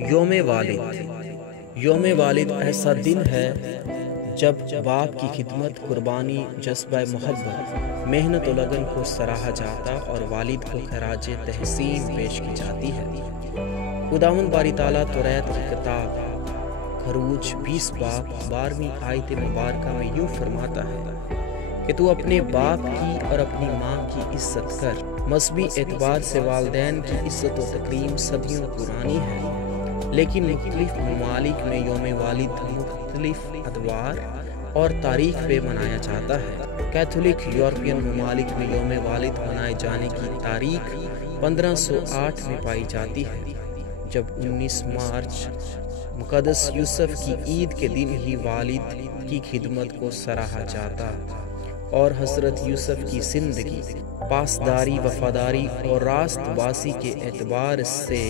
یوم والد یوم والد ایسا دن ہے جب باپ کی خدمت، قربانی، جذبہ محبت، محنت و لگن کو سراہا جاتا اور والد کو خراج تحسین پیش کی جاتی ہے۔ خداوند باری تعالیٰ توریت کی کتاب خروج 20 باب 12ویں آیت مبارکہ میں یوں فرماتا ہے کہ تو اپنے باپ کی اور اپنی ماں کی عزت کر۔ مذہبی اعتبار سے والدین کی عزت و تکریم صدیوں پرانی ہے، لیکن مختلف ممالک میں یوم والد مختلف ادوار اور تاریخ پہ منایا جاتا ہے۔ کیتھولک یورپین ممالک میں یوم والد منائے جانے کی تاریخ 1508 میں پائی جاتی ہے، جب 19 مارچ مقدس یوسف کی عید کے دن ہی والد کی خدمت کو سراہا جاتا اور حضرت یوسف کی زندگی پاسداری، وفاداری اور راست باسی کے اعتبار سے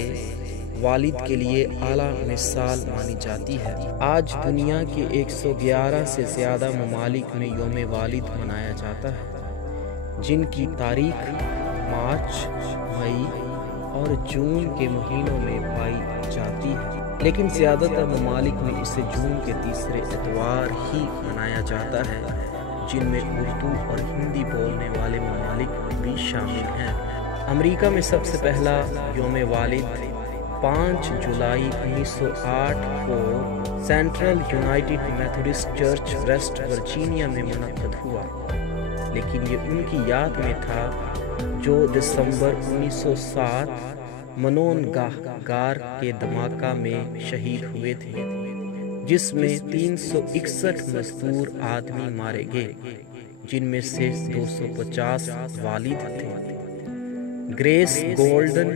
والد کے لیے اعلیٰ مثال مانی جاتی ہے۔ آج دنیا کے 111 سے زیادہ ممالک میں یوم والد منایا جاتا ہے، جن کی تاریخ مارچ، مئی اور جون کے مہینوں میں پائی جاتی ہے، لیکن زیادہ تر ممالک میں اسے جون کے تیسرے اتوار ہی منایا جاتا ہے، جن میں اردو اور ہندی بولنے والے ممالک بھی شامل ہیں۔ امریکہ میں سب سے پہلا یوم والد 5 جولائی 1908 کو Central United Methodist Church West Virginia میں منعقد ہوا، لیکن یہ ان کی یاد میں تھا جو دسمبر 1907 منون گار کے دھماکہ میں شہید ہوئے تھے، جس میں 361 مزدور آدمی مارے گئے، جن میں سے 250 والد تھے۔ گریس گولڈن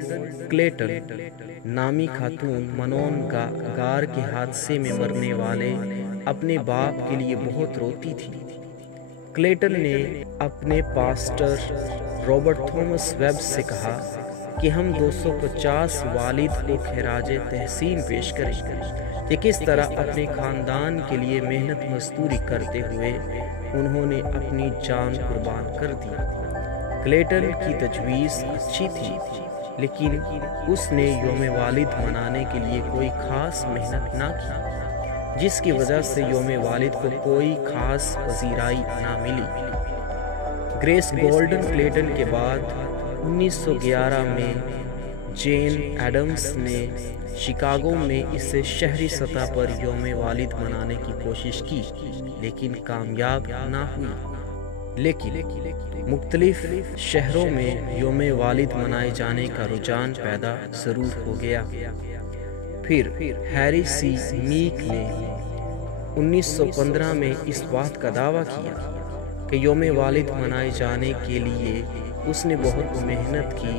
کلیٹن نامی خاتون منون گار کے حادثے میں مرنے والے اپنے باپ کے لیے بہت روتی تھی۔ کلیٹن نے اپنے پاسٹر رابرٹ تھامس ویب سے کہا کہ ہم 250 والد کو خراج تحسین پیش کریں کہ کس طرح اپنے خاندان کے لیے محنت مزدوری کرتے ہوئے انہوں نے اپنی جان قربان کر دی۔ کلیٹن کی تجویز اچھی تھی، لیکن اس نے یوم والد منانے کے لیے کوئی خاص محنت نہ کی، جس کی وجہ سے یوم والد کو کوئی خاص پذیرائی نہ ملی۔ گریس گولڈن کلیٹن کے بعد 1911 میں جین ایڈمز نے شکاگو میں اسے شہری سطح پر یوم والد منانے کی کوشش کی، لیکن کامیاب نہ ہوئی۔ لیکن مختلف شہروں میں یوم والد منائے جانے کا رجحان پیدا ضرور ہو گیا۔ پھر ہیری سی میک نے 1915 میں اس بات کا دعویٰ کیا کہ یوم والد منائے جانے کے لیے اس نے بہت محنت کی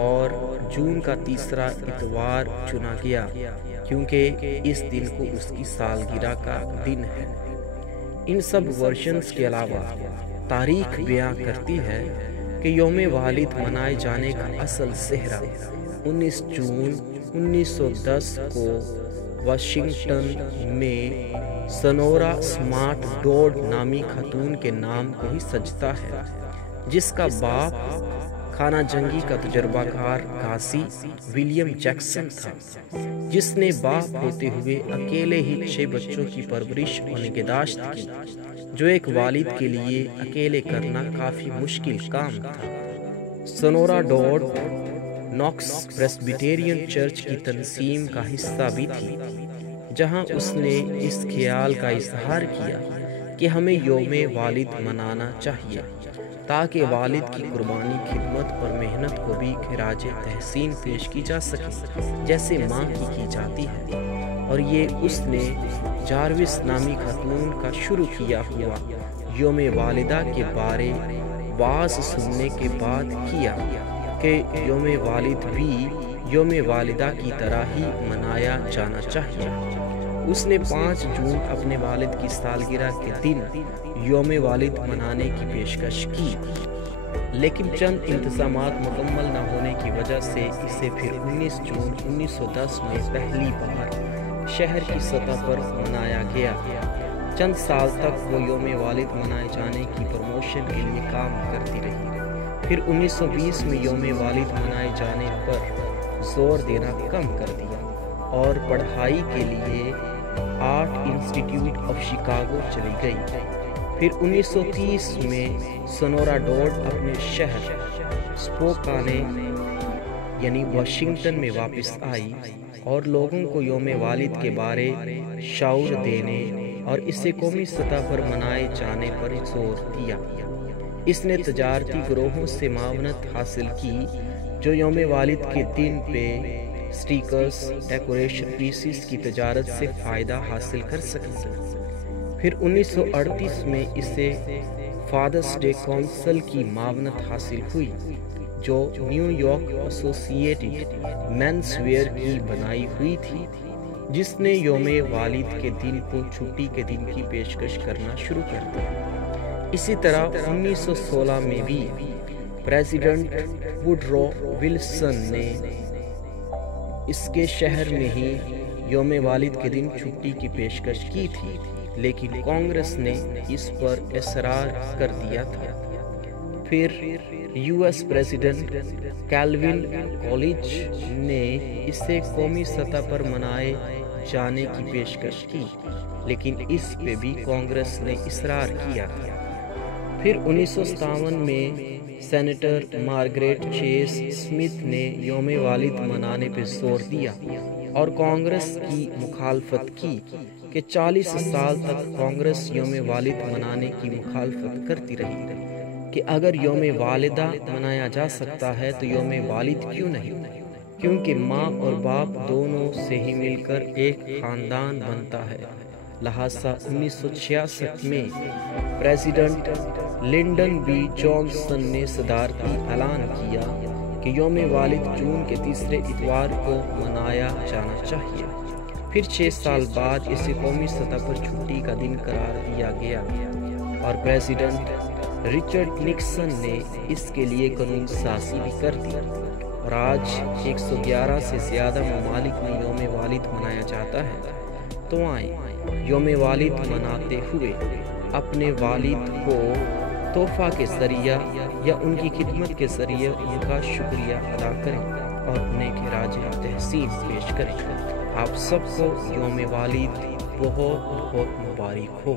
اور جون کا تیسرا اتوار چنا گیا، کیونکہ اس دن کو اس کی سالگرہ کا دن ہے۔ ان سب ورژنز کے علاوہ تاریخ بیان کرتی ہے کہ یوم والد منائے جانے کا اصل صحرا 19 جون 1910 کو واشنگٹن میں سنورا سمارٹ ڈوڈ نامی خاتون کے نام کو ہی سجتا ہے، جس کا باپ خانہ جنگی کا تجربہ کار غازی ولیم جیکسن تھا، جس نے باپ ہوتے ہوئے اکیلے ہی 6 بچوں کی پرورش اور نگہداشت کی، جو ایک والد کے لیے اکیلے کرنا کافی مشکل کام تھا۔ سنورا ڈوڈ نوکس پریسبیٹیرین چرچ کی تنظیم کا حصہ بھی تھی، جہاں اس نے اس خیال کا اظہار کیا کہ ہمیں یوم والد منانا چاہیے تاکہ والد کی قربانی، خدمت اور محنت کو بھی خراج تحسین پیش کی جا سکے، جیسے ماں کی جاتی ہے۔ اور یہ اس نے جاروس نامی خاتون کا شروع کیا ہوا یوم والدہ کے بارے واز سننے کے بعد کیا کہ یوم والد بھی یوم والدہ کی طرح ہی منایا جانا چاہیے۔ اس نے 5 جون اپنے والد کی سالگرہ کے دن یوم والد منانے کی پیشکش کی، لیکن چند انتظامات مکمل نہ ہونے کی وجہ سے اسے پھر 19 جون 1910 میں پہلی بار شہر کی سطح پر منایا گیا۔ چند سال تک وہ یوم والد منائے جانے کی پروموشن کے لیے کام کرتی رہی، پھر 1920 میں یوم والد منائے جانے پر زور دینا کم کر دیا اور پڑھائی کے لیے آرٹ انسٹیٹیوٹ آف شکاگو چلی گئی۔ پھر 1930 میں سونورا ڈوڈ اپنے شہر سپوکانے یعنی واشنگٹن میں واپس آئی اور لوگوں کو یوم والد کے بارے شعور دینے اور اسے قومی سطح پر منائے جانے پر زور دیا۔ اس نے تجارتی گروہوں سے معاونت حاصل کی جو یوم والد کے دن پہ سٹیکرز، ڈیکوریشن پیسز کی تجارت سے فائدہ حاصل کر سکیں۔ پھر 1938 میں اسے فادرس ڈے کونسل کی معاونت حاصل ہوئی جو new York associated means where کی بنائی ہوئی تھی، جس نے یوم والد کے دن کو چھٹی کے دن کی پیشکش کرنا شروع کر دیا۔ اسی طرح 1916 میں بھی پریزیڈنٹ ووڈرو ولسن نے اس کے شہر میں ہی یوم والد کے دن چھٹی کی پیشکش کی تھی، لیکن کانگریس نے اس پر اصرار کر دیا تھا۔ پھر U S president kelvin Coolidge نے اسے قومی سطح پر منائے جانے کی پیشکش کی، لیکن اس پہ بھی کانگریس نے اصرار کیا تھا۔ پھر 1957 میں سینیٹر مارگریٹ چیز اسمتھ نے یوم والد منانے پہ زور دیا اور کانگریس کی مخالفت کی کہ 40 سال تک کانگریس یوم والد منانے کی مخالفت کرتی رہی کہ اگر یوم والدہ منایا جا سکتا ہے تو یوم والد کیوں نہیں، کیونکہ ماں اور باپ دونوں سے ہی مل کر ایک خاندان بنتا ہے۔ لہٰذا 1966 میں پریزیڈنٹ لنڈن بی جانسن نے صدارتی اعلان کیا کہ یوم والد جون کے تیسرے اتوار کو منایا جانا چاہیے۔ پھر 6 سال بعد اسے قومی سطح پر چھٹی کا دن قرار دیا گیا اور پریزیڈنٹ رچرڈ نکسن نے اس کے لیے قانون سازی بھی کر دی، اور آج 111 سے زیادہ ممالک میں یوم والد منایا جاتا ہے۔ تو آئیں یوم والد مناتے ہوئے اپنے والد کو تحفہ کے ذریعہ یا ان کی خدمت کے ذریعے ان کا شکریہ ادا کریں اور انہیں خراج تحسین پیش کریں۔ آپ سب کو یوم والد بہت بہت مبارک ہو۔